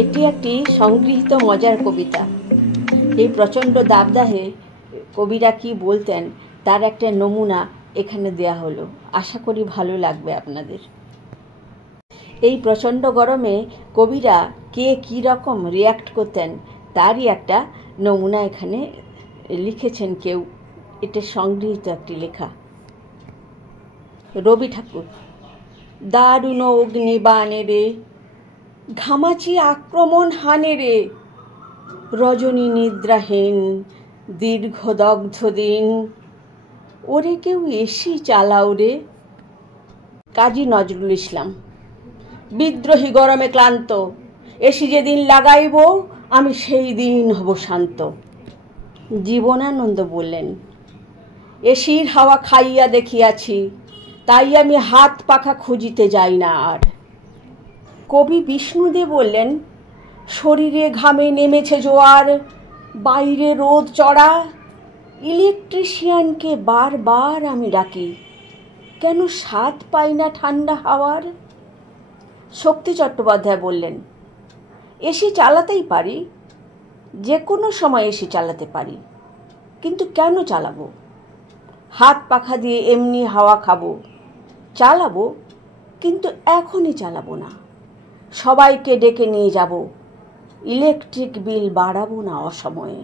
এটি একটি সংগৃহীত মজার কবিতা। এই প্রচণ্ড দাবদাহে কবিরা কি বলতেন তার একটা নমুনা এখানে দেয়া হলো। আশা করি ভালো লাগবে আপনাদের। এই প্রচণ্ড গরমে কবিরা কে কী রকম রিয়্যাক্ট করতেন তারই একটা নমুনা এখানে লিখেছেন কেউ। এটা সংগৃহীত একটি লেখা। রবি ঠাকুর। দারুণ অগ্নিবাণে রে, ঘামাচি আক্রমণ হানে রে, রজনী নিদ্রাহীন দীর্ঘ দগ্ধ দিন, ওরে কেউ এসি চালাও রে। কাজী নজরুল ইসলাম। বিদ্রোহী গরমে ক্লান্ত, এসি যেদিন লাগাইব আমি সেই দিন হব শান্ত। জীবনানন্দ বললেন, এসির হাওয়া খাইয়া দেখিয়াছি, তাই আমি হাত পাখা খুঁজিতে যাই না আর। কবি বিষ্ণুদে বললেন, শরীরে ঘামে নেমেছে জোয়ার, বাইরে রোদ চড়া, ইলেকট্রিশিয়ানকে বারবার আমি ডাকি, কেন স্বাদ পাই না ঠান্ডা হাওয়ার। শক্তি চট্টোপাধ্যায় বললেন, এসি চালাতেই পারি, যে কোনো সময় এসি চালাতে পারি, কিন্তু কেন চালাবো? হাত পাখা দিয়ে এমনি হাওয়া খাবো, চালাবো কিন্তু এখনই চালাবো না, সবাইকে ডেকে নিয়ে যাব, ইলেকট্রিক বিল বাড়াবো না অসময়ে।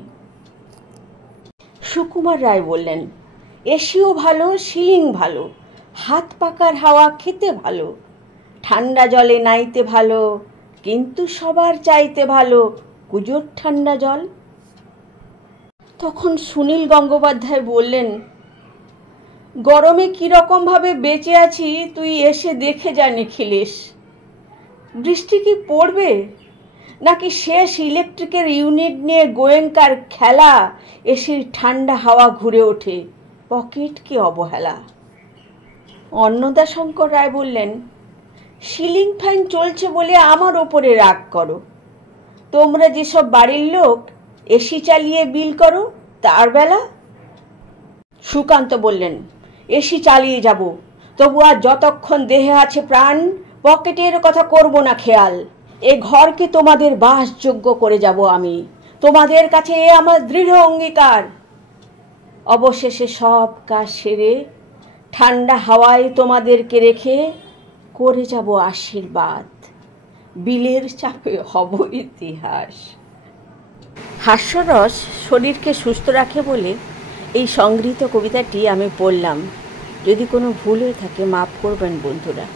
সুকুমার রায় বললেন, এসিও ভালো, সিলিং ভালো, হাত পাখার হাওয়া খেতে ভালো, ঠান্ডা জলে নাইতে ভালো, কিন্তু সবার চাইতে ভালো কুজোর ঠান্ডা জল। তখন সুনীল গঙ্গোপাধ্যায় বললেন, গরমে কিরকম ভাবে বেঁচে আছি তুই এসে দেখে যা নিখিলেশ। বৃষ্টি কি পড়বে, নাকি শেষ ইলেকট্রিকের ইউনিট নিয়ে গোয়েঙ্কার খেলা, এসির ঠান্ডা হাওয়া ঘুরে ওঠে, পকেট কি অবহেলা। অন্নদাশঙ্কর রায় বললেন, সিলিং ফ্যান চলছে বলে আমার ওপরে রাগ করো, তোমরা যেসব বাড়ির লোক এসি চালিয়ে বিল করো তার বেলা। সুকান্ত বললেন, এসি চালিয়ে যাব, তবু আর যতক্ষণ দেহে আছে প্রাণ পকেটের কথা করব না খেয়াল। এ ঘরকে তোমাদের বাসযোগ্য করে যাব আমি, তোমাদের কাছে এ আমার দৃঢ় অঙ্গীকার। অবশেষে সব কাজ সেরে ঠান্ডা হাওয়ায় তোমাদেরকে রেখে করে যাব আশীর্বাদ, বিলের চাপে হব ইতিহাস। হাস্যরস শরীরকে সুস্থ রাখে বলে এই সংগৃহীত কবিতাটি আমি পড়লাম। যদি কোনো ভুল হয়ে থাকে মাফ করবেন বন্ধুরা।